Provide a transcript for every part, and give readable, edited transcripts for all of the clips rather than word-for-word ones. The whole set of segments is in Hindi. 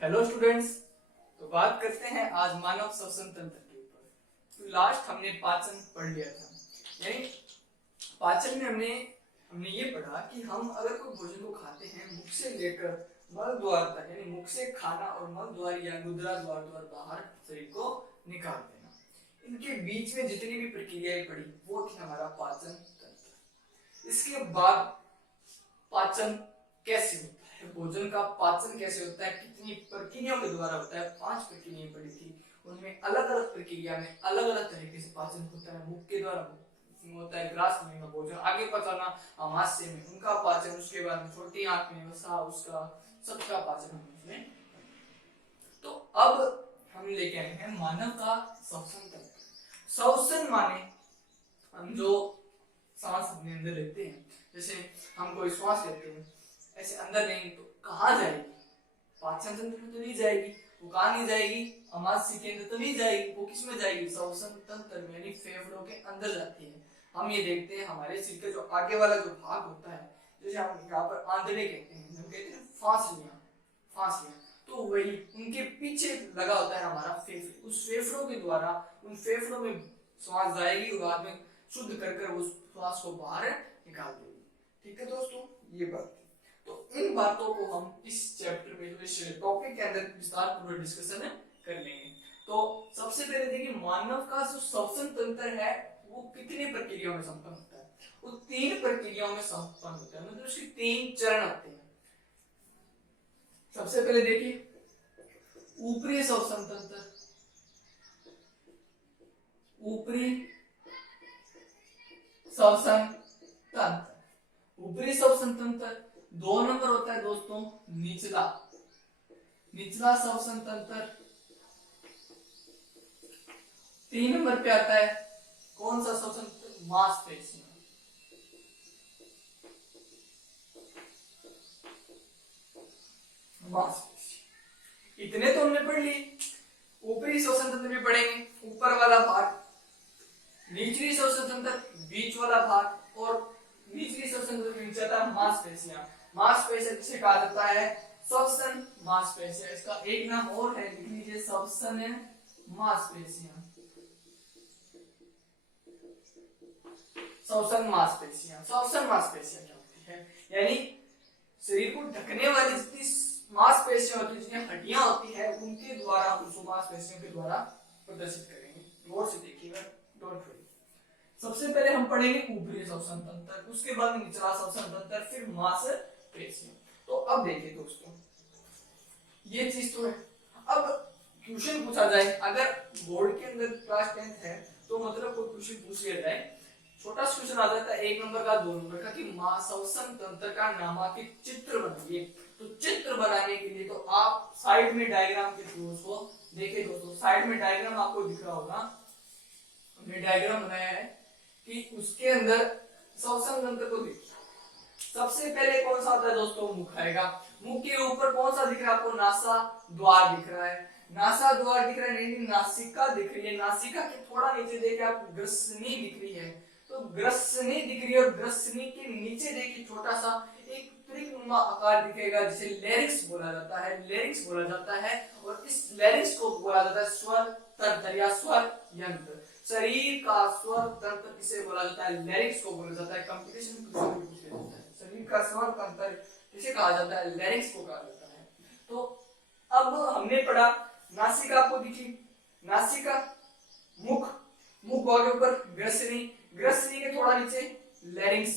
Hello students. तो बात करते हैं आज मानव श्वसन तंत्र के ऊपर। तो लास्ट हमने पाचन पढ़ लिया था, यानी पाचन में हमने ये पढ़ा कि हम अगर कोई भोजन को खाते हैं मुख से लेकर मल द्वार तक, यानी मुख से खाना और मल द्वार या गुद्रा द्वार बाहर शरीर को निकाल देना, इनके बीच में जितनी भी प्रक्रियाएं पड़ी वो थी हमारा पाचन तंत्र। इसके बाद पाचन कैसे होता है, भोजन का पाचन कैसे होता है, कितनी प्रक्रियाओं के द्वारा होता है, 5 प्रक्रियाएं पड़ी थी। उनमें अलग अलग प्रक्रिया में अलग अलग तरीके से पाचन होता है। मुख के द्वारा होता है ग्रास में भोजन, आगे पचाना आमाशय में उनका पाचन, उसके बाद में छोटी आंत में वसा, उसका सबका पाचन हम उसमें। तो अब हम लेके आए हैं मानव का श्वसन तंत्र। श्वसन माने हम जो सांस अपने अंदर लेते हैं, जैसे हम कोई श्वास लेते हैं ऐसे अंदर लेंगे तो कहाँ जाएगी? पाचन तंत्र में तो नहीं जाएगी। वो कहाँ नहीं जाएगी? आमाशय के अंदर तो नहीं जाएगी। वो किस में जाएगी? श्वसन तंत्र में, यानी फेफड़ों के अंदर जाती है। हम ये देखते हैं हमारे सिर का जो आगे वाला जो भाग होता है, जैसे हम यहाँ पर आंतड़े कहते हैं, हम कहते हैं फांसियां, तो वही उनके पीछे लगा होता है हमारा फेफड़े। उस फेफड़ों के द्वारा उन फेफड़ों में श्वास जाएगी और बाद में शुद्ध कर उस श्वास को बाहर निकाल देगी। ठीक है दोस्तों, ये बात। तो इन बातों को हम इस चैप्टर में, इस टॉपिक के अंदर विस्तार पूर्वक डिस्कशन कर लेंगे। तो सबसे पहले देखिए, मानव का जो श्वसन तंत्र है वो कितनी प्रक्रियाओं में संपन्न होता है? वो 3 प्रक्रियाओं में संपन्न होता है, मतलब उसके 3 चरण होते हैं। सबसे पहले देखिए ऊपरी श्वसन तंत्र। ऊपरी श्वसन तंत्र, ऊपरी श्वसन तंत्र। 2 नंबर होता है दोस्तों निचला श्वसन तंत्र। 3 नंबर पे आता है कौन सा श्वसन तंत्र? मांसपेशियां। इतने तो हमने पढ़ लिए। ऊपरी श्वसन तंत्र भी पढ़ेंगे, ऊपर वाला भाग। निचली श्वसन तंत्र, बीच वाला भाग। और निचली श्वसन तंत्र नीचे आता है मांसपेशियां। मांसपेशियां जिसे कहा जाता है श्वसन मांसपेशियां। इसका एक नाम और है, लिख लीजिए, श्वसन मांसपेशियां। श्वसन मांसपेशियां क्या होती है? यानी शरीर को ढकने वाली जितनी मांसपेशियां होती है, जितनी हड्डियां होती है, उनके द्वारा उस मांसपेशियों के द्वारा प्रदर्शित करेंगे। गौर से देखिएगा, डोंट वरी। सबसे पहले हम पढ़ेंगे ऊपरी श्वसन तंत्र, उसके बाद निचला श्वसन तंत्र, फिर मांसपेशियां। तो अब देखिए दोस्तों, ये चीज तो है। अब क्वेश्चन पूछा जाए, अगर बोर्ड के अंदर क्लास 10th है तो मतलब कोई क्वेश्चन पूछ लिया जाए, छोटा क्वेश्चन आ जाता है 1 नंबर का, 2 नंबर का, कि श्वसन तंत्र का नामांकित चित्र बनाइए। तो चित्र बनाने के लिए तो आप साइड में डायग्राम के थ्रू उसको देखिए दोस्तों। साइड में डायग्राम आपको दिख रहा होगा, हमने डायग्राम बनाया है कि उसके अंदर श्वसन तंत्र को देखिए। सबसे पहले कौन सा आता है दोस्तों? मुख आएगा। मुख के ऊपर कौन सा दिख रहा है आपको? नासा द्वार दिख रहा है। नासा द्वार दिख रहा है, नासिका दिख रही है। नासिका के थोड़ा नीचे देखिए आपको ग्रसनी दिख रही है। तो ग्रसनी दिख रही है और ग्रसनी के नीचे देखिए छोटा सा एक त्रिकोणीय आकार दिखेगा, जिसे लेरिक्स बोला जाता है। और इस लेरिक्स को बोला जाता है स्वर तंत्र या स्वर यंत्र। शरीर का स्वर तंत्र किसे बोला जाता है? लेरिक्स को बोला जाता है। कंपटीशन में पूछ लेता है, शरीर का स्वर तंत्र किसे कहा जाता है? लेरिक्स को कहा जाता है। तो अब हमने पढ़ा नासिका आपको दिखी, नासिका, मुख के ऊपर ग्रसनी के थोड़ा नीचे लैरिंक्स।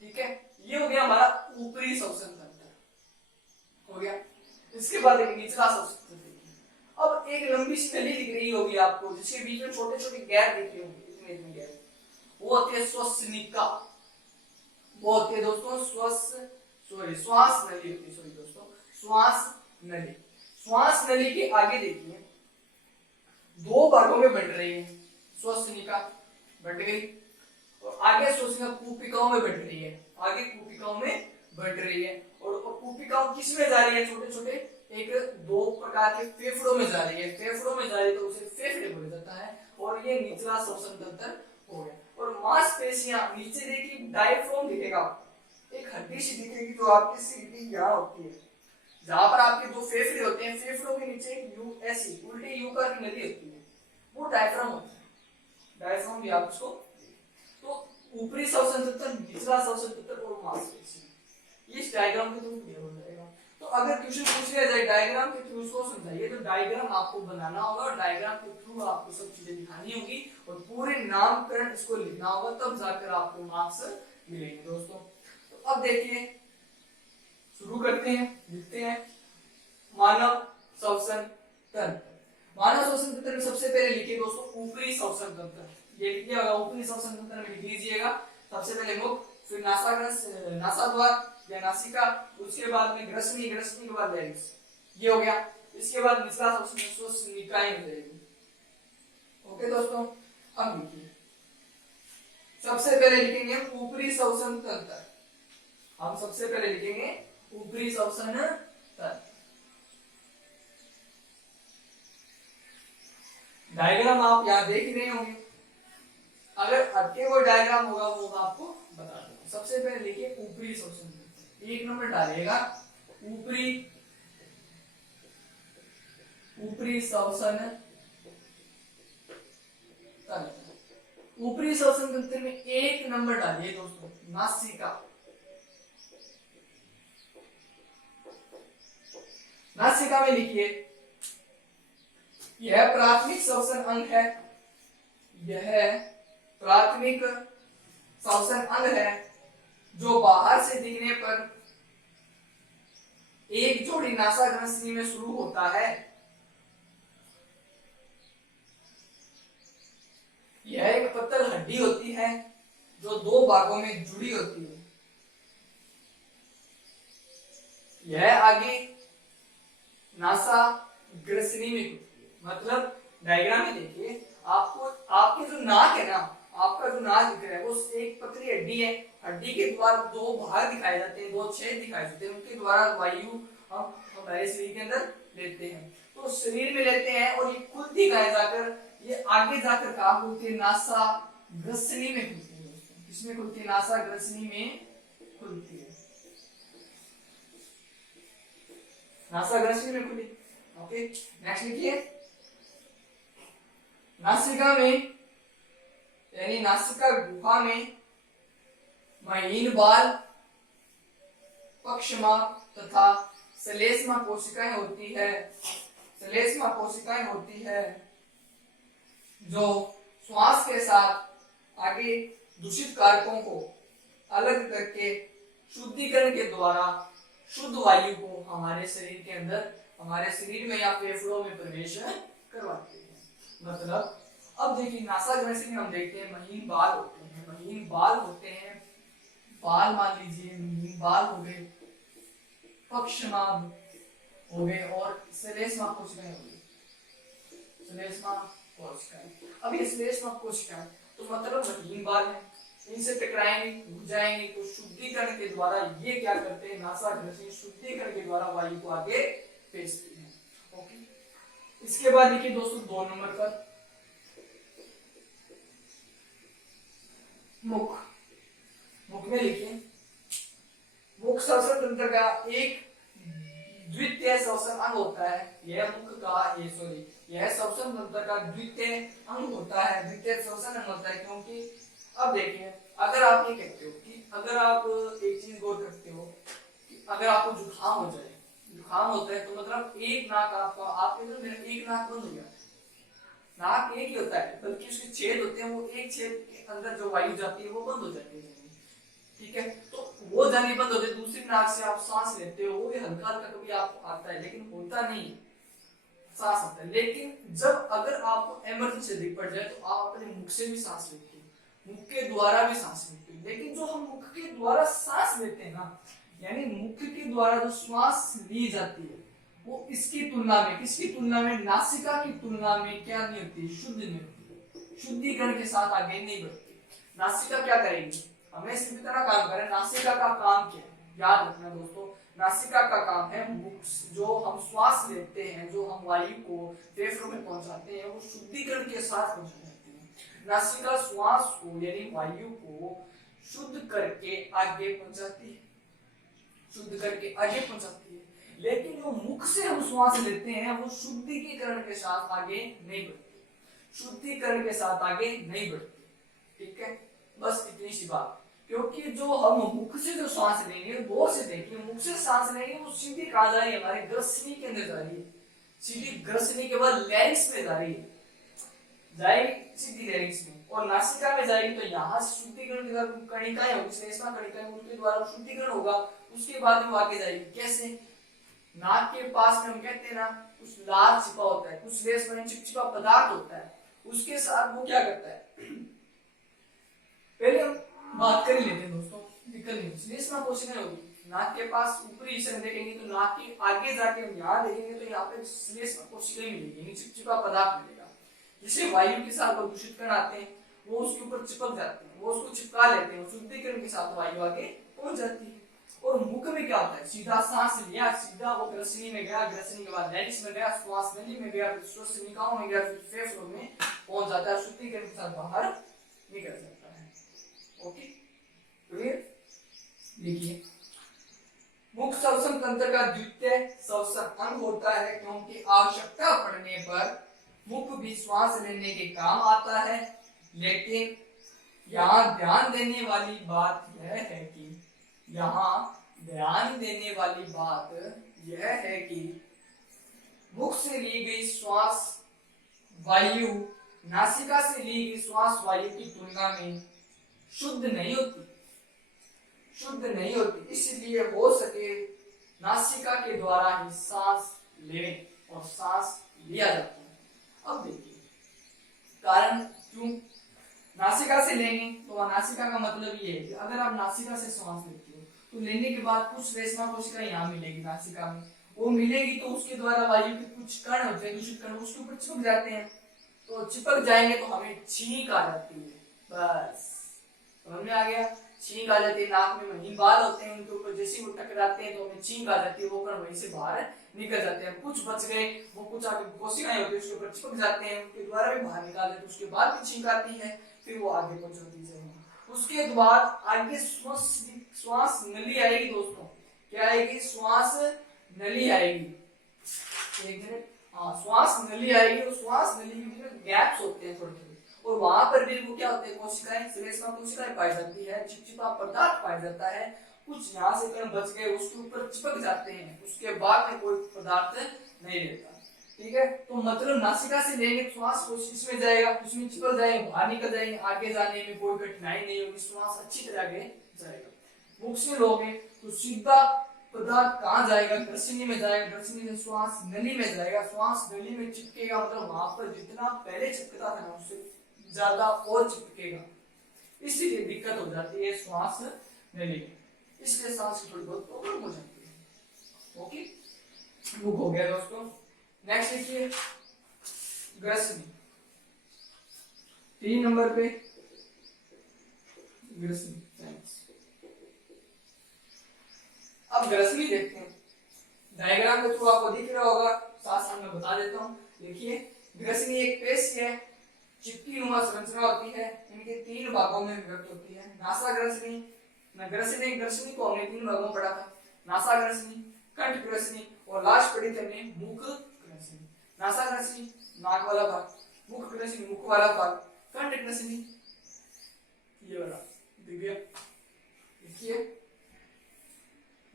ठीक है, ये हो गया हमारा ऊपरी श्वसन तंत्र हो गया। इसके बाद एक निचला श्वसन तंत्र। अब एक लंबी सी नली दिख रही होगी आपको, जिसके बीच में छोटे छोटे गैप दिख रहे होंगे, इतने गैप, वो होती है श्वसनिका। वो होती है दोस्तों श्वास नली होती है, दोस्तों श्वास नली। श्वास नली के आगे देखिए 2 भागों में बंट रही है। श्वसनिका बंट गई और आगे श्वसनिका कूपिकाओं में बंट रही है। आगे कूपिकाओं में बंट रही है और कूपिकाओं किस में जा रही है? छोटे छोटे एक 2 प्रकार के फेफड़ों में जा रही है। फेफड़ों में जा रही है तो उसे फेफड़े बोला जाता है। और ये निचला श्वसन तंत्र हो गया। और मांसपेशियां नीचे देखिए डायफ्राम दिखेगा, एक हड्डी सी दिखेगी जो आपकी सीढ़ी यहाँ होती है, जहां पर आपके दो फेफड़े होते हैं, फेफड़ों के नीचे यू ऐसी उल्टे यू का नली होती है, वो डायफ्राम होता है, डायफ्राम भी आप उसको। तो ऊपरी श्वसन तंत्र, निचला श्वसन तंत्र और मांसपेशी, ये इस डायग्राम के थ्रू क्लियर हो जाएगा। तो अगर क्वेश्चन पूछ लिया जाए डायग्राम के थ्रू उसको समझाइए, तो डायग्राम आपको बनाना होगा और डायग्राम के थ्रू आपको सब चीजें दिखानी होगी और पूरे नामकरण इसको लिखना होगा, तब जाकर आपको मार्क्स मिलेंगे दोस्तों। तो अब देखिए शुरू करते हैं, लिखते हैं मानव श्वसन तंत्र। मानव श्वसन तंत्र में सबसे पहले लिखिए दोस्तों ऊपरी श्वसन तंत्र, ये लिख लिया होगा, ऊपरी श्वसन तंत्र में लिख लीजिएगा। सबसे पहले मुख, फिर नासाग्रस, नासाद्वार या नासिका, उसके बाद में ग्रसनी, ग्रसनी के बाद लैरिंक्स, ये हो गया। इसके बाद निचला श्वसनिकाएं हो जाएगी। ओके दोस्तों, अब लिखिए सबसे पहले लिखेंगे ऊपरी श्वसन तंत्र। हम सबसे पहले लिखेंगे ऊपरी श्वसन तंत्र। डायग्राम आप यहां देख ही रहे होंगे, अगर हटके कोई डायग्राम होगा वो मैं आपको बता दूंगा। सबसे पहले लिखिए ऊपरी श्वसन तंत्र, एक नंबर डालिएगा ऊपरी श्वसन तंत्र। ऊपरी श्वसन तंत्र में एक नंबर डालिए दोस्तों नासिका। नासिका में लिखिए यह प्राथमिक श्वसन अंग है, यह प्राथमिक श्वसन अंग है जो बाहर से दिखने पर एक जोड़ी नासाग्रसनी में शुरू होता है। यह एक पतल हड्डी होती है जो दो भागों में जुड़ी होती है। यह आगे नासाग्रसनी में होती है। मतलब डायग्राम में देखिए, आपको आपके जो नाक है ना, आपका जो नाक दिख रहा है वो एक पतली हड्डी है, हड्डी के द्वारा दो भाग दिखाए जाते हैं, दो छेद दिखाए जाते हैं, उनके द्वारा वायु हम हमारे शरीर के अंदर लेते हैं। तो शरीर में लेते हैं और ये खुलती है जाकर, ये आगे जाकर कहाँ खुलती है? नासाग्रसनी में खुलती है दोस्तों। किसमें खुलती है? नासाग्रसनी में खुलती है, नासाग्रसनी में खुली। ओके, नेक्स्ट लिखिए नासिका में यानी नासिका गुहा में महीन बाल, पक्षमा तथा श्लेष्मा कोशिकाएं होती है। श्लेष्मा कोशिकाएं होती है जो श्वास के साथ आगे दूषित कारकों को अलग करके शुद्धिकरण के द्वारा शुद्ध वायु को हमारे शरीर के अंदर, हमारे शरीर में या फेफड़ों में प्रवेश करवाती है। मतलब अब देखिए नासाग्रसनी में हम देखते हैं महीन बाल होते हैं, महीन बाल होते हैं, बाल मान लीजिए महीन बाल हो गए, पक्षनाभ हो गए और श्लेष्मा कोशिकाएं हो गई, श्लेष्मा कोशिकाएं। अब ये श्लेष्मा कोशिकाएं तो मतलब महीन बाल है, इनसे टकराएंगे, घुस जाएंगे, तो शुद्धिकरण के द्वारा ये क्या करते हैं? नासाग्रसनी शुद्धिकरण के द्वारा वायु को आगे भेजती है। ओके, इसके बाद लिखिए दोस्तों 2 नंबर पर मुख। मुख में लिखिए मुख श्वसन तंत्र का एक द्वितीय श्वसन अंग होता है। यह मुख का यह श्वसन तंत्र का द्वितीय अंग होता है, द्वितीय श्वसन अंग होता है। क्योंकि अब देखिए, अगर आप ये कहते हो कि अगर आप एक चीज गौर करते हो कि अगर आपको जुकाम हो जाए, जुकाम होता है तो मतलब एक नाक आपका, आपके अंदर मेरा एक नाक बंद हो गया, नाक एक ही होता है बल्कि उसके छेद होते हैं, वो एक छेद के अंदर जो वायु जाती है वो बंद हो जाती है। ठीक है, तो वो जानी बंद हो जाए, दूसरी नाक से आप सांस लेते हो, वो भी हल्का हल्का कभी आपको आता है लेकिन होता नहीं, सांस आता है। लेकिन जब अगर आपको इमरजेंसी अधिक पड़ जाए तो आप अपने मुख से भी सांस लेते हो, मुख के द्वारा भी सांस लेते हो। लेकिन जो हम मुख के द्वारा सांस लेते हैं ना, यानी मुख के द्वारा जो श्वास ली जाती है वो इसकी तुलना में, किसकी तुलना में? नासिका की तुलना में क्या नहीं होती? शुद्ध नहीं होती, शुद्धिकरण के साथ आगे नहीं बढ़ती। नासिका क्या करेगी? हमें सिर्फ इतना काम करें, नासिका का काम क्या है? याद रखना दोस्तों, नासिका का काम है मुख, जो हम श्वास लेते हैं, जो हम वायु को फेफड़ों में पहुंचाते हैं, वो शुद्धिकरण के साथ पहुंचाते हैं। नासिका श्वास को यानी वायु को शुद्ध करके आगे पहुंचाती है, शुद्ध करके आगे पहुंचाती है। लेकिन जो मुख से हम श्वास लेते हैं वो शुद्धिकरण के साथ आगे नहीं बढ़ती, शुद्धिकरण के साथ आगे नहीं बढ़ती। ठीक है, बस इतनी सी बात। क्योंकि जो हम मुख से जो सांस लेंगे, गौर से देखिए, मुख से सांस लेंगे वो सीधी कहाँ जा रही है, हमारे ग्रसनी के अंदर जा रही है, सीधी ग्रसनी के बाद लैरिंक्स में जा रही है, जाएगी सीधी लैरिंक्स में, और नासिका में जाएगी तो यहाँ से शुद्धिकरण की कणिकाएं होगी, श्लेष्मा कणिकाएं, उनके द्वारा शुद्धिकरण होगा, उसके बाद वो आगे जाएगी। कैसे? नाक के पास में हम कहते हैं ना कुछ लाल छिपा होता है, कुछ श्लेष्मा चिपचिपा पदार्थ होता है, उसके साथ वो क्या करता है, पहले हम बात कर ही लेते हैं दोस्तों, दिक्कत नहीं। श्लेष्मा कोशिकाएं होगी नाक के पास, ऊपरी हिस्से में देखेंगे तो नाक के आगे जाके हम यहाँ देखेंगे तो यहाँ पे श्लेष्मा कोशिकाएं मिलेगी, चिपचिपा पदार्थ मिलेगा, जिसे वायु के साथ दूषित कण आते हैं वो उसके ऊपर चिपक जाते हैं, वो उसको चिपका लेते हैं, शुद्धिकरण के साथ वायु आगे पहुंच जाती है। और मुख में क्या होता है, सीधा सांस लिया, सीधा वो ग्रसनी में गया, ग्रसनी के बाद लैरिंक्स में गया, श्वास नली में गया, फिर श्वसनिकाओं में गया, फिर फेफड़ों में पहुंच जाता है, शुद्धिकरण के साथ बाहर निकल जाता है। Okay, clear? देखिए, मुख श्वसन तंत्र का द्वितीय श्वसन अंग होता है, क्योंकि आवश्यकता पड़ने पर मुख भी श्वास लेने के काम आता है। लेकिन यहाँ ध्यान देने वाली बात यह है कि मुख से ली गई श्वास वायु नासिका से ली गई श्वास वायु की तुलना में शुद्ध नहीं होती, इसलिए हो सके नासिका के द्वारा ही सांस लेने और सांस लिया जाता है। अब देखिए कारण क्यों नासिका से लेंगे, तो नासिका का मतलब ये है कि अगर आप नासिका से श्वास लेते हो तो लेने के बाद कुछ श्लेष्मा कोशिका यहाँ मिलेगी नासिका में, वो मिलेगी तो उसके द्वारा वायु के कुछ कण होते हैं, दूषित कण उसके ऊपर चिपक जाते हैं, तो चिपक जाएंगे तो हमें छींक आ जाती है। बस समझ में आ गया, छींक आ जाती है, नाक में महीन बाल होते हैं, उनके ऊपर जैसे वो टकराते हैं तो हमें छींक आ जाती है, वो कण वहीं से बाहर निकल जाते हैं। कुछ बच गए, वो कुछ आगे कोशिकाएं होती है उसके ऊपर चिपक जाते हैं, उनके द्वारा भी बाहर निकाल देते हैं, उसके बाद भी छींक आती है, फिर वो आगे को चलती जाएगी। उसके बाद आगे श्वास नली आएगी दोस्तों, क्या आएगी, श्वास नली आएगी। एक मिनट, हाँ श्वास नली आएगी, और श्वास नली के बीच में गैप्स होते हैं थोड़े थोड़े, और वहां पर भी वो क्या होते हैं, कोशिकाएं, श्लेष्मा कोशिकाएं पाई जाती है, चिपचिपा पदार्थ पाया जाता है, कुछ यहाँ से कण बच गए उसके ऊपर चिपक जाते हैं, उसके बाद में कोई पदार्थ नहीं रहता। ठीक है, तो मतलब नासिका से लेंगे श्वास कोशिश में जाएगा, उसमें चिपक जाएगा, बाहर निकल जाएंगे, आगे जाने में कोई कठिनाई नहीं होगी, श्वास अच्छी तरह आगे जाएगा। मुख से लोगे तो सीधा पदार्थ कहाँ जाएगा, ग्रसनी में जाएगा, ग्रसनी से श्वास नली में जाएगा, श्वास नली में चिपकेगा, मतलब वहां पर जितना पहले चिपकता था ना उससे ज्यादा और चिपकेगा, इसीलिए दिक्कत हो जाती है श्वास नली में, इसलिए सांस की थोड़ी बहुत प्रॉब्लम हो जाती है। ओके, मुख हो गया दोस्तों। नेक्स्ट देखिए ग्रसनी, 3 नंबर पे ग्रसनी। अब ग्रसनी देखते हैं, डायग्राम के थ्रू आपको दिख रहा होगा, साथ साथ मैं बता देता हूँ। देखिए ग्रसनी एक पेशी है, चिपकी नुमा संरचना होती है, इनके 3 भागों में विभक्त होती है। नासा ग्रसनी, ग्रसनी को हमने 3 भागों में पढ़ा था, नासा ग्रसनी, कंठ ग्रसनी और लास्ट पढ़ी थी हमने मुख ग्रसनी। नासा ग्रसनी नाक वाला भाग, मुख ग्रसनी मुख वाला भाग, कंठ ग्रसनी ये वाला। देखिए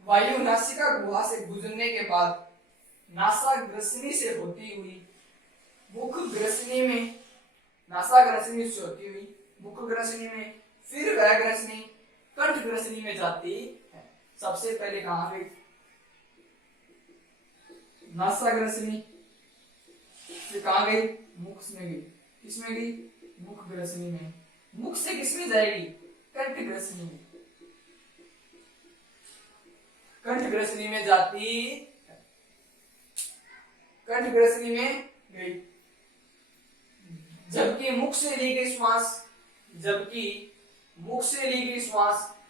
वायु नासिका गुहा से गुजरने के बाद नासा ग्रसनी से होती हुई मुख ग्रसनी में, नासा ग्रसनी से होती हुई मुख ग्रसनी में, फिर वह ग्रसनी कंठ ग्रसनी में जाती है। सबसे पहले कहां गई, नासा ग्रसनी, फिर कहां गई, मुख में गई, किसमें गई, मुख ग्रसनी में, मुख से किसमें जाएगी, कंठ ग्रसनी में, कंठ ग्रसनी में जाती, कंठ ग्रसनी में गई, जबकि मुख से ली गई श्वास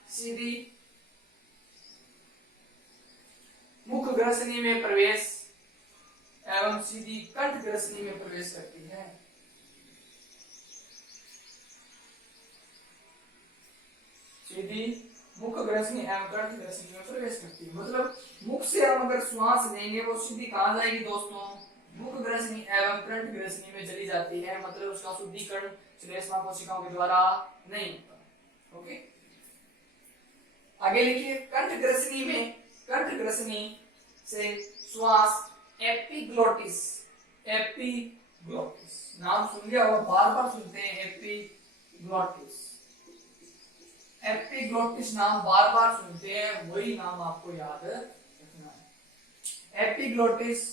सीधी मुख ग्रसनी में प्रवेश एवं सीधी कंठ ग्रसनी में प्रवेश करती है। सीधी मुख ग्रसनी एवं कंठ ग्रसनी में प्रवेश करती है। मतलब मुख से हम अगर श्वास लेंगे वो सीधी कहां जाएगी दोस्तों, मुख ग्रसनी एवं कंठ ग्रसनी में चली जाती है। मतलब उसका शुद्धिकरण श्लेष्मा कोशिकाओं के द्वारा नहीं होता। ओके, आगे लिखिए कंठ ग्रसनी में, कंठ ग्रसनी से श्वास एपिग्लोटिस, एपिग्लोटिस नाम सुन लिया और बार बार सुनते हैं एपिग्लोटिस, एपिग्लोटिस नाम बार बार सुनते हैं, वही नाम आपको याद रखना है। एपिग्लोटिस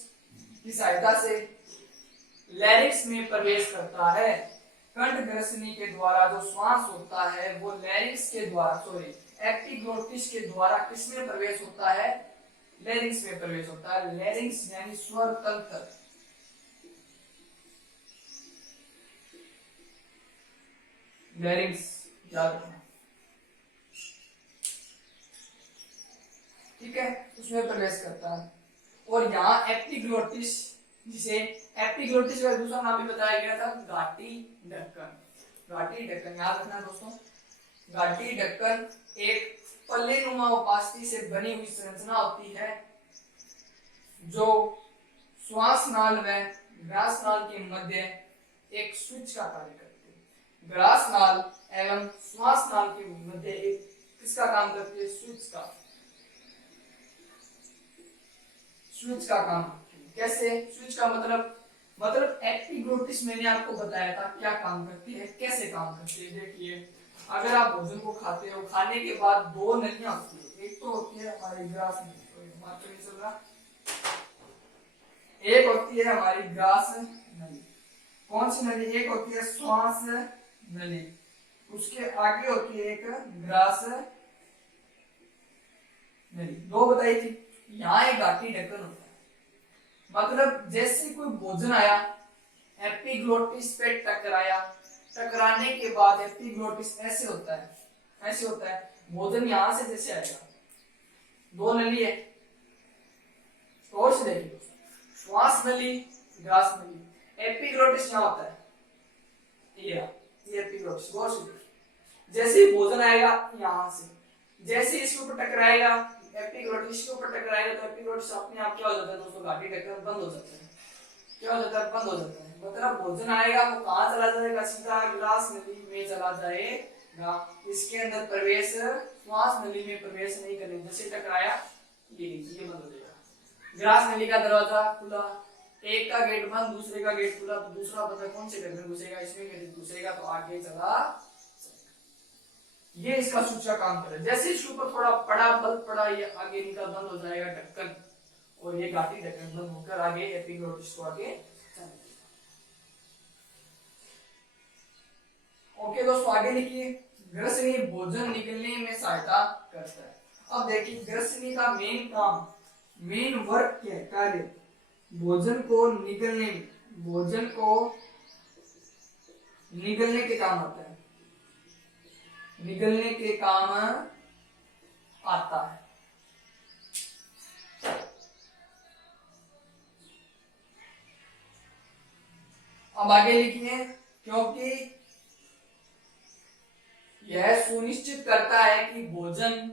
की सहायता से लैरिक्स में प्रवेश करता है। कंठ ग्रसनी के द्वारा जो श्वास होता है वो लैरिक्स के द्वारा, सॉरी एपिग्लोटिस के द्वारा किसमें प्रवेश होता है, लैरिक्स में प्रवेश होता है। लैरिक्स यानी स्वर तंत्र, लैरिक्स याद रखना, ठीक है, उसमें प्रवेश करता है। और यहाँ एपिग्लोटिस, जिसे एपिग्लोटिस का दूसरा नाम भी बताया गया था घाटी ढक्कन, घाटी ढक्कन याद रखना दोस्तों। घाटी ढक्कन एक पल्लेनुमा उपास्थि से बनी हुई संरचना होती है जो श्वास नाल व ग्रास नाल के मध्य एक स्विच का कार्य करती है। ग्रास नाल एवं श्वास नाल के मध्य एक किसका काम करती है, स्विच का, स्विच का काम। कैसे स्विच का मतलब एपिग्लोटिस मैंने आपको बताया था क्या काम करती है, कैसे काम करती है। देखिए अगर आप भोजन को खाते हो, खाने के बाद दो नलियां होती है, एक तो होती है हमारी ग्रास नली, चल रहा, एक होती है हमारी ग्रास नली, कौन सी नली, एक होती है श्वास नली, उसके आगे होती है एक ग्रास नली, दो बताई थी। यहाँ एक घाटी ढक्कन होता है, मतलब जैसे कोई भोजन आया एपिग्लोटिस पे टकराया, टकराने के बाद एपिग्लोटिस ऐसे होता है, ऐसे होता है, भोजन यहां से जैसे आएगा, दो नली है, और से देखिए श्वास नली, ग्रास नली, एपिग्लोटिस यहाँ होता है, ये एपिग्लोटिस, गौर से देखिए, जैसे ही भोजन आएगा यहां से, जैसे इसके ऊपर टकराएगा एपिग्लोटिस के ऊपर टकराएगा तो एपिग्लोटिस अपने आप क्या हो जाता है दोस्तों, घाटी ढक्कन बंद हो जाता है, क्या हो जाता है, बंद हो जाता है। मतलब भोजन आएगा वो कहां चला जाएगा, सीधा ग्रास नली में चला जाएगा, इसके अंदर प्रवेश, श्वास नली में प्रवेश नहीं करेगा, जैसे टकराया ये बंद हो जाएगा। ग्रास नली का दरवाजा खुला, एक का गेट बंद, दूसरे का गेट खुला, तो दूसरा बंदा कौन से घर में घुसेगा, इसमें घुसेगा, तो आगे चला, ये इसका स्विच का काम करे। जैसे इसके ऊपर थोड़ा बड़ा बल पड़ा, ये आगे निकल बंद हो जाएगा ढक्कन, और ये घाटी ढक्कन बंद होकर आगे एपिग्लोटिस को आगे। ओके दोस्तों, आगे लिखिए ग्रसनी भोजन निकलने में सहायता करता है। अब देखिए ग्रसनी का मेन काम, मेन वर्क क्या है, कार्य, भोजन को निगलने, भोजन को निगलने के काम आता है, निगलने के काम आता है। अब आगे लिखिए क्योंकि यह सुनिश्चित करता है कि भोजन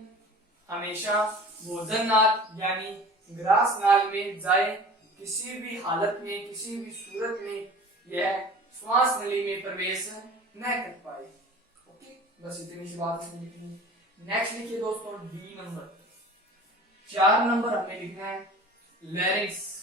हमेशा भोजन नाल यानी ग्रास नाल में जाए, किसी भी हालत में, किसी भी सूरत में यह श्वास नली में प्रवेश न कर पाए। ओके, बस इतनी सी बात लिखनी। नेक्स्ट लिखिए दोस्तों डी नंबर, 4 नंबर हमें लिखना है लैरिंक्स।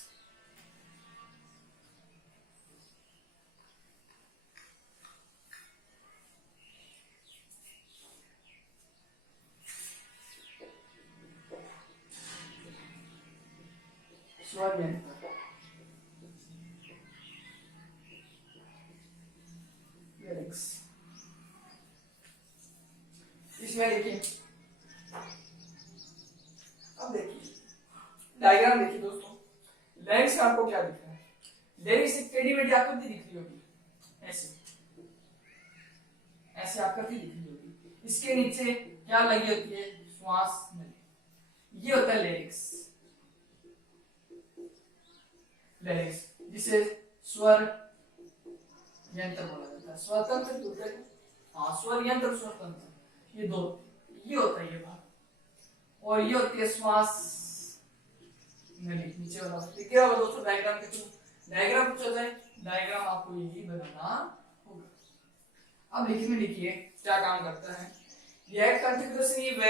स्वर यंत्र, लैरिंक्स, इसमें देखिए, अब देखिए डायग्राम देखिए दोस्तों, लैरिंक्स का आपको क्या दिख रहा है, लैरिंक्स एक टेढ़ी मेढ़ी आकृति दिख रही होगी, ऐसे ऐसे आकृति दिख रही होगी, इसके नीचे क्या लगी होती है, श्वास नली, ये होता है लैरिंक्स, लैरिंक्स जिसे स्वर यंत्र बोला जाता है। स्वतंत्र होता है, हाँ स्वर यंत्र, स्वतंत्र, ये दो, ये होता है ये भाग, और ये होती है श्वास नली, नीचे वाला। देखिए होगा दोस्तों डायग्राम के थ्रू, डायग्राम पूछा जाए, डायग्राम आपको यही बनाना होगा। अब लिखित में लिखिए क्या काम करता है। यह कंठ ग्रसनी व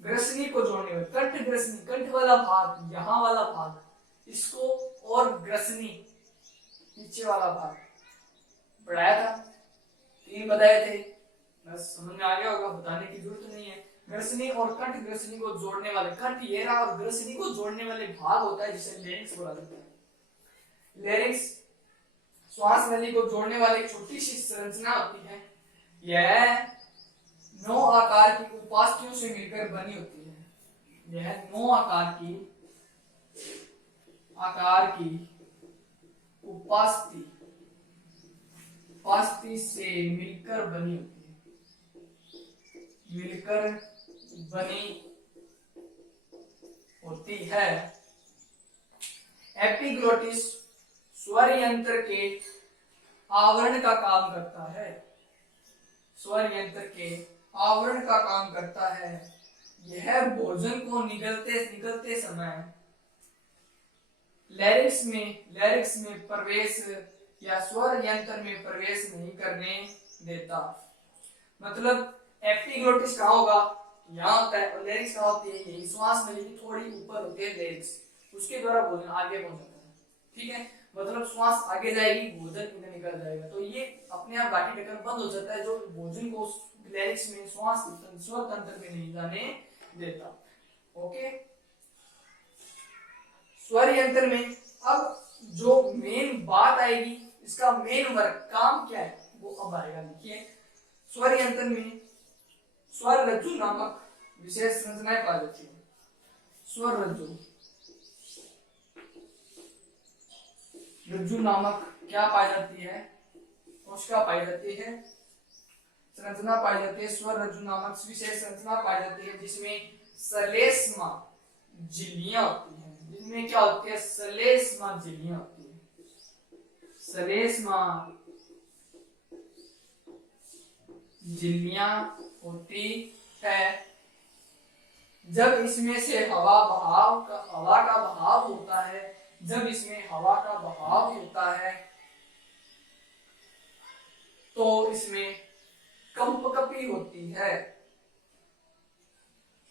ग्रसनी को जोड़ने वाले, कंठ ग्रसनी, कंठ वाला भाग, यहाँ वाला भाग, इसको, और ग्रसनी नीचे वाला भाग पढ़ाया था, तीन बताए थे, बस समझ में आ गया होगा, बताने की जरूरत नहीं है। ग्रसनी और कंठ ग्रसनी को जोड़ने वाले, कंठ ये रहा और ग्रसनी को जोड़ने वाले भाग होता है जिसे लेरिंक्स बोला जाता है। लेरिंक्स श्वास नली को जोड़ने वाली छोटी सी संरचना होती है। यह 9 आकार की उपास्थियों से मिलकर बनी होती है। यह 9 आकार की उपास्थि से मिलकर बनी होती है, मिलकर बनी होती है। एपिग्लोटिस स्वर यंत्र के आवरण का काम करता है, स्वर यंत्र के आवरण का काम करता है। यह भोजन को निगलते समय लैरिक्स में प्रवेश या स्वर यंत्र में प्रवेश नहीं करने देता। मतलब एपिग्लोटिस कहाँ होगा, यहाँ होता है, और लैरिक्स कहाँ होती है, यही श्वास नली की थोड़ी ऊपर होती है लैरिक्स, उसके द्वारा भोजन आगे पहुंच जाता है। ठीक है, मतलब श्वास आगे जाएगी, भोजन इधर निकल जाएगा, तो ये अपने आप गाठी ढक्कन बंद हो जाता है, जो भोजन को लैरिक्स में स्वर तंत्र में नहीं जाने देता। ओके, स्वर यंत्र में अब जो मेन बात आएगी, इसका मेन वर्क काम क्या है वो अब आएगा। देखिए स्वर यंत्र में स्वर रज्जु नामक विशेष संरचनाएं पाई जाती है। स्वर रज्जु नामक क्या पाई जाती है, कोशिका पाई जाती है, संरचना पाई जाती है। स्वर रज्जु नामक विशेष संरचना पाई जाती है जिसमें सलेस्मा झिल्लियां होती हैं, जिसमें क्या होती है, सलेस्मा झिल्लियां होती है, सलेस्मा झिल्लियां होती है। जब इसमें से हवा का बहाव होता है, जब इसमें हवा का बहाव होता है तो इसमें कंपकपी होती है,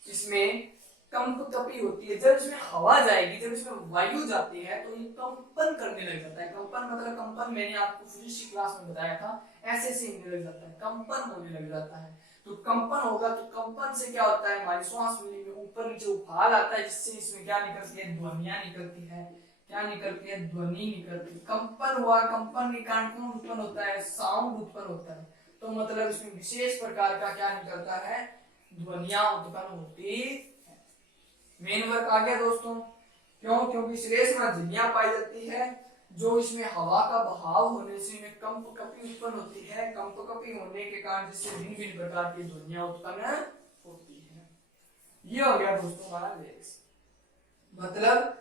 इसमें कंपकपी होती है। जब इसमें हवा जाएगी, जब इसमें वायु जाती है तो ये कंपन करने लग जाता है। कंपन मतलब कंपन मैंने आपको फिजिक्स की क्लास में बताया था, ऐसे होने लग जाता है, कंपन होने लग जाता है। तो कंपन होगा, तो कंपन से क्या होता है, हमारी श्वास नली में ऊपर नीचे उफाल आता है, जिससे इसमें क्या निकलती है, ध्वनियां निकलती है। क्या निकलती है, ध्वनि निकलती है। कंपन हुआ, कंपन के कारण कौन उत्पन्न होता है, साउंड उत्पन्न होता है। तो मतलब इसमें विशेष प्रकार का क्या निकलता है, ध्वनियां उत्पन्न होती है। मेन वर्क आ गया दोस्तों, क्यों, क्योंकि श्लेष्मा झिल्लियां पाई जाती है, जो इसमें हवा का बहाव होने से इनमें कंपकपी उत्पन्न होती है। कंपकपी होने के कारण जिससे भिन्न भिन्न प्रकार की ध्वनियां उत्पन्न होती है। ये हो गया दोस्तों हमारा लेक्स। मतलब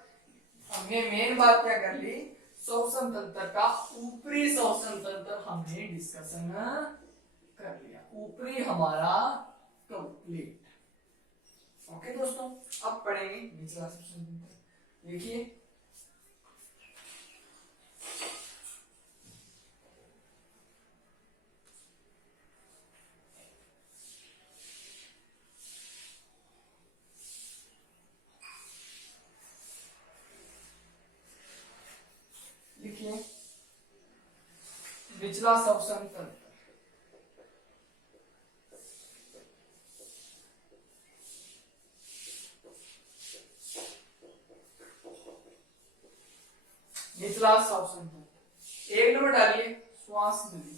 हमने मेन बात क्या कर ली, श्वसन तंत्र का ऊपरी श्वसन तंत्र हमने डिस्कशन कर लिया, ऊपरी हमारा कंप्लीट। ओके दोस्तों, अब पढ़ेंगे निचला श्वसन तंत्र। देखिए निचला श्वसन तंत्र। निचला श्वसन तंत्र, एक नंबर डालिए श्वास नली।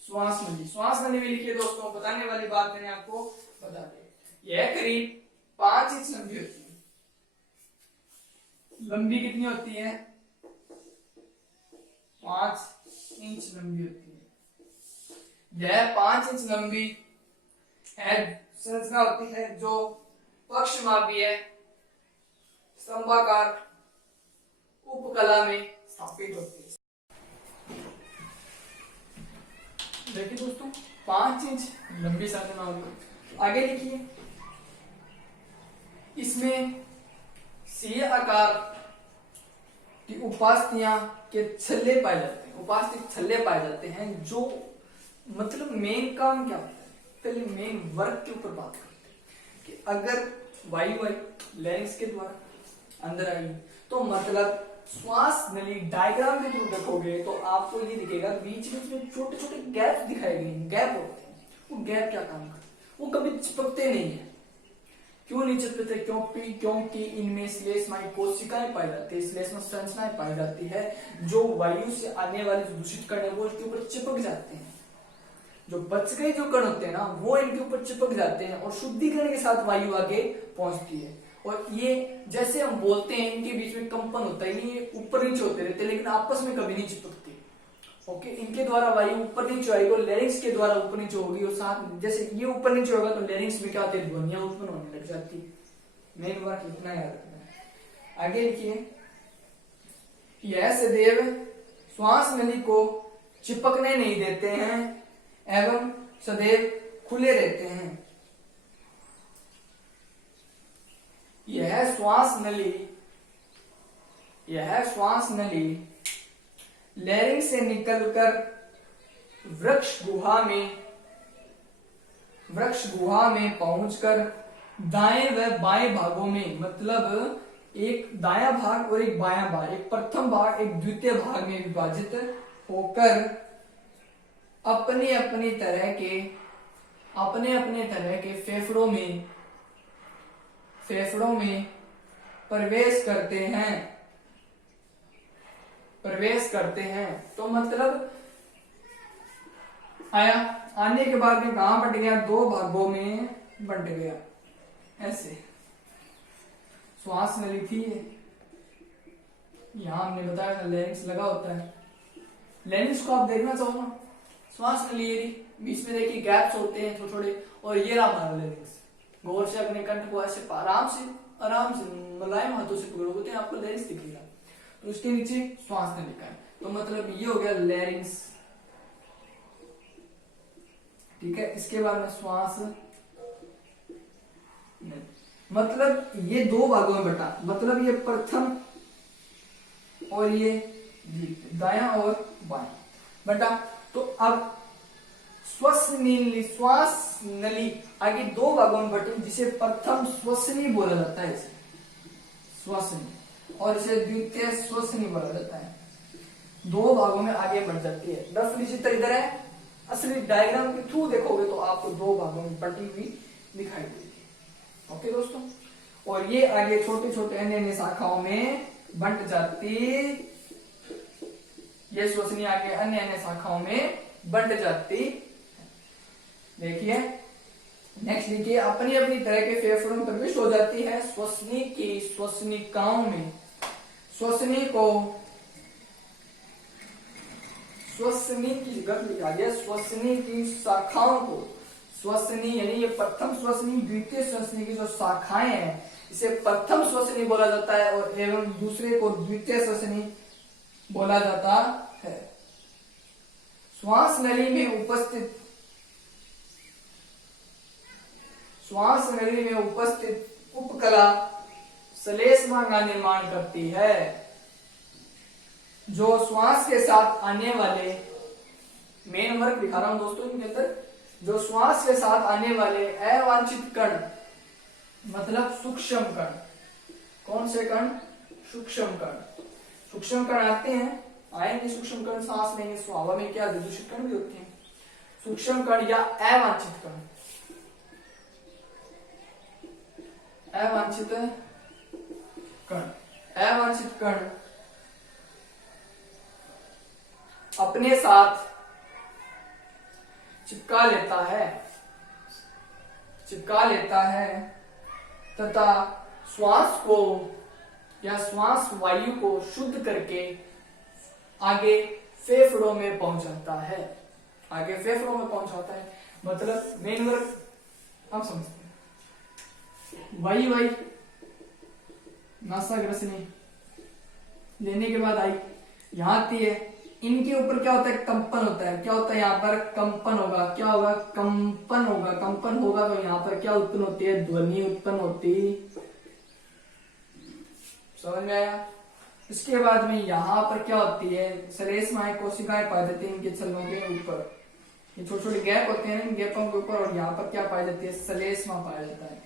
श्वास नली, श्वास नली में लिखिए दोस्तों, बताने वाली बात मैंने आपको बता दी। यह करीब 5 इंच लंबी होती है। लंबी कितनी होती है, 5 इंच लंबी होती है। यह 5 इंच लंबी है संरचना होती है, जो पक्षमापी है, स्तंभाकार उपकला में स्थापित होती है। देखिए दोस्तों 5 इंच लंबी साधना होगी। आगे लिखिए, इसमें सी आकार की उपास्थियां के छल्ले पाए जाते हैं, उपास्थि छल्ले पाए जाते हैं। जो मतलब मेन काम क्या होता है, पहले मेन वर्क के ऊपर बात करते हैं कि अगर वायु आई लैरिंक्स के द्वारा अंदर आई तो मतलब श्वास नली डायग्राम के थ्रू देखोगे तो आपको ये दिखेगा बीच बीच में छोटे छोटे गैप दिखाए गए, गैप होते हैं। वो गैप क्या काम करते हैं, वो कभी चिपकते नहीं है। क्यों नहीं चिपकते, क्योंकि इनमें श्लेष्मायी कोशिकाएं पाई जाती है, श्लेष्मा संरचनाएं पाई जाती है जो वायु से आने वाले जो दूषित कण है वो इसके ऊपर चिपक जाते हैं। जो बच गए जो कण होते हैं ना वो इनके ऊपर चिपक जाते हैं और शुद्धिकरण के साथ वायु आगे पहुंचती है। और ये जैसे हम बोलते हैं इनके बीच में कंपन होता है, ये ऊपर नीचे होते रहते हैं लेकिन आपस में कभी नहीं चिपकते। ओके, इनके द्वारा वायु ऊपर नीचे आएगी और लैरिंक्स के द्वारा ऊपर नीचे होगी और साथ जैसे ये ऊपर नीचे होगा तो लैरिंक्स में क्या होती है, ध्वनियां उत्पन्न होने लग जाती है। मेन बात इतना याद रखना है। आगे लिखिए, यह सदैव श्वास नली को चिपकने नहीं देते हैं एवं सदैव खुले रहते हैं। यह श्वास नली लैरिंग से निकलकर वृक्ष गुहा में पहुंचकर दाएं व बाएं भागों में, मतलब एक दायां भाग और एक बायां भाग, एक प्रथम भाग एक द्वितीय भाग में विभाजित होकर अपने अपने तरह के फेफड़ों में प्रवेश करते हैं। तो मतलब आने के बाद में कहां बंट गया, 2 भागों में बंट गया। ऐसे श्वास नली थी, यहां हमने बताया लैरिंक्स लगा होता है। लैरिंक्स को आप देखना चाहो ना, श्वास नली बीच में देखिए गैप्स होते हैं थोड़े थोड़े, और ये रहा हमारा लैरिंक्स। गौर से अपने कंठ को ऐसे आराम से मुलायम हाथों से पकड़ोगे तो आपको लैरिंक्स दिखेगा। तो उसके नीचे श्वास नली का है, तो मतलब ये हो गया लैरिंक्स। ठीक है, इसके बाद में श्वास नली, मतलब ये 2 भागों में बटा, मतलब ये प्रथम और ये दायां और बायां बटा। तो अब श्वास नली आगे 2 भागों में बटी, जिसे प्रथम श्वसनी बोला जाता है, इसे श्वसनी, और इसे द्वितीय श्वसनी बोला जाता है। 2 भागों में आगे बढ़ जाती है। रफली चित्र इधर है, असली डायग्राम के थ्रू देखोगे तो आपको 2 भागों में बटी हुई दिखाई देगी। ओके दोस्तों, और ये आगे छोटे छोटे अन्य शाखाओं में बंट जाती, ये श्वसनी आगे अन्य शाखाओं में बंट जाती। देखिए नेक्स्ट लिखिए, अपनी अपनी तरह के फेफड़ों में प्रविष्ट हो जाती है। श्वसनी की श्वसनिकाओं में श्वसनी की जगह लिखा गया, श्वसनी की शाखाओं को, श्वसनी यानी ये प्रथम श्वसनी द्वितीय श्वसनी की जो शाखाएं हैं इसे प्रथम श्वसनी बोला जाता है, और एवं दूसरे को द्वितीय श्वसनी बोला जाता है। श्वास नली में उपस्थित उपकला श्लेष्मा का निर्माण करती है, जो श्वास के साथ आने वाले, मेन वर्क दिखा रहा हूं दोस्तों इनके अंदर, जो श्वास के साथ आने वाले अवांछित कण, मतलब सूक्ष्म कण। कौन से कण? सूक्ष्म कण। सूक्ष्म कण आते हैं, आएंगे सूक्ष्म कण सांस लेंगे, हवा में क्या दूषित कण भी होते हैं। सूक्ष्म कण या अवांछित कण, अवांछित कण अपने साथ चिपका लेता है तथा श्वास को या श्वास वायु को शुद्ध करके आगे फेफड़ों में पहुंचाता है। मतलब मेन वर्क हम समझते हैं। वायु आई नासाग्रसनी लेने के बाद आई, यहां आती है इनके ऊपर क्या होता है, कंपन होता है। क्या होता है यहाँ पर, कंपन होगा। क्या होगा, कंपन होगा। कंपन होगा तो यहाँ पर क्या उत्पन्न होती है, ध्वनि उत्पन्न होती। समझ में आया। इसके बाद में यहाँ पर क्या होती है, श्लेष्माएं कोशिकाएं पाई जाती है इनके छल्लों के ऊपर। ये छोटे छोटे गैप होते हैं इन गैपों के ऊपर, और यहाँ पर क्या पाई जाती है, श्लेष्मा पाया जाता है।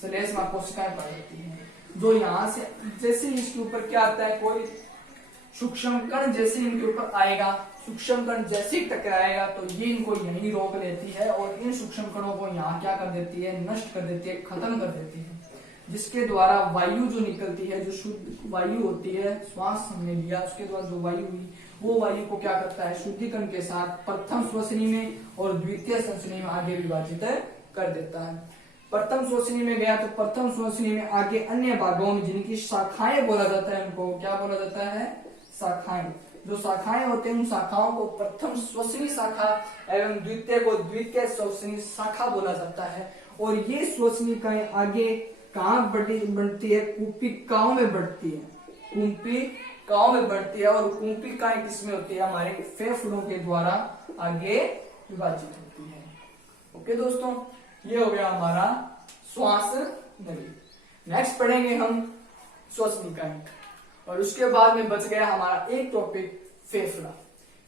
श्लेष्मा कोशिकाएं पाई जाती है, जो यहाँ से जैसे इसके ऊपर क्या आता है, कोई सूक्ष्म कण जैसे इनके ऊपर आएगा, सूक्ष्म कण जैसे ही टकराएगा तो ये इनको यहीं रोक लेती है और इन सूक्ष्म कणों को यहाँ क्या कर देती है, नष्ट कर देती है, खत्म कर देती है। जिसके द्वारा वायु जो निकलती है, जो शुद्ध वायु होती है, श्वास हमने लिया उसके द्वारा जो वायु हुई, वो वायु को क्या करता है, शुद्धिकरण के साथ प्रथम श्वसनी में और द्वितीय श्वसनी में आगे विभाजित कर देता है। प्रथम श्वसनी में गया तो प्रथम श्वसनी में आगे अन्य भागों में जिनकी शाखाएं बोला जाता है, उनको क्या बोला जाता है, शाखाएं। जो शाखाएं होते हैं उन शाखाओं को प्रथम श्वसनी शाखा एवं द्वितीय को द्वितीय श्वसनी शाखा बोला जाता है। और ये श्वसनी इकाएं आगे कहाँ बढ़ती है, कूपिकाओं में बढ़ती है, कूपिकाओं में बढ़ती है। और कूपिकाएं किसमें होती है, हमारे फेफड़ों के द्वारा आगे विभाजित होती है। ओके दोस्तों, ये हो गया हमारा श्वास नली। नेक्स्ट पढ़ेंगे हम श्वसनिकाएं, और उसके बाद में बच गया हमारा एक टॉपिक फेफड़ा।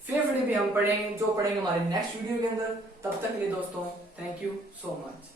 फेफड़े भी हम पढ़ेंगे, जो पढ़ेंगे हमारे नेक्स्ट वीडियो के अंदर। तब तक के लिए दोस्तों, थैंक यू सो मच।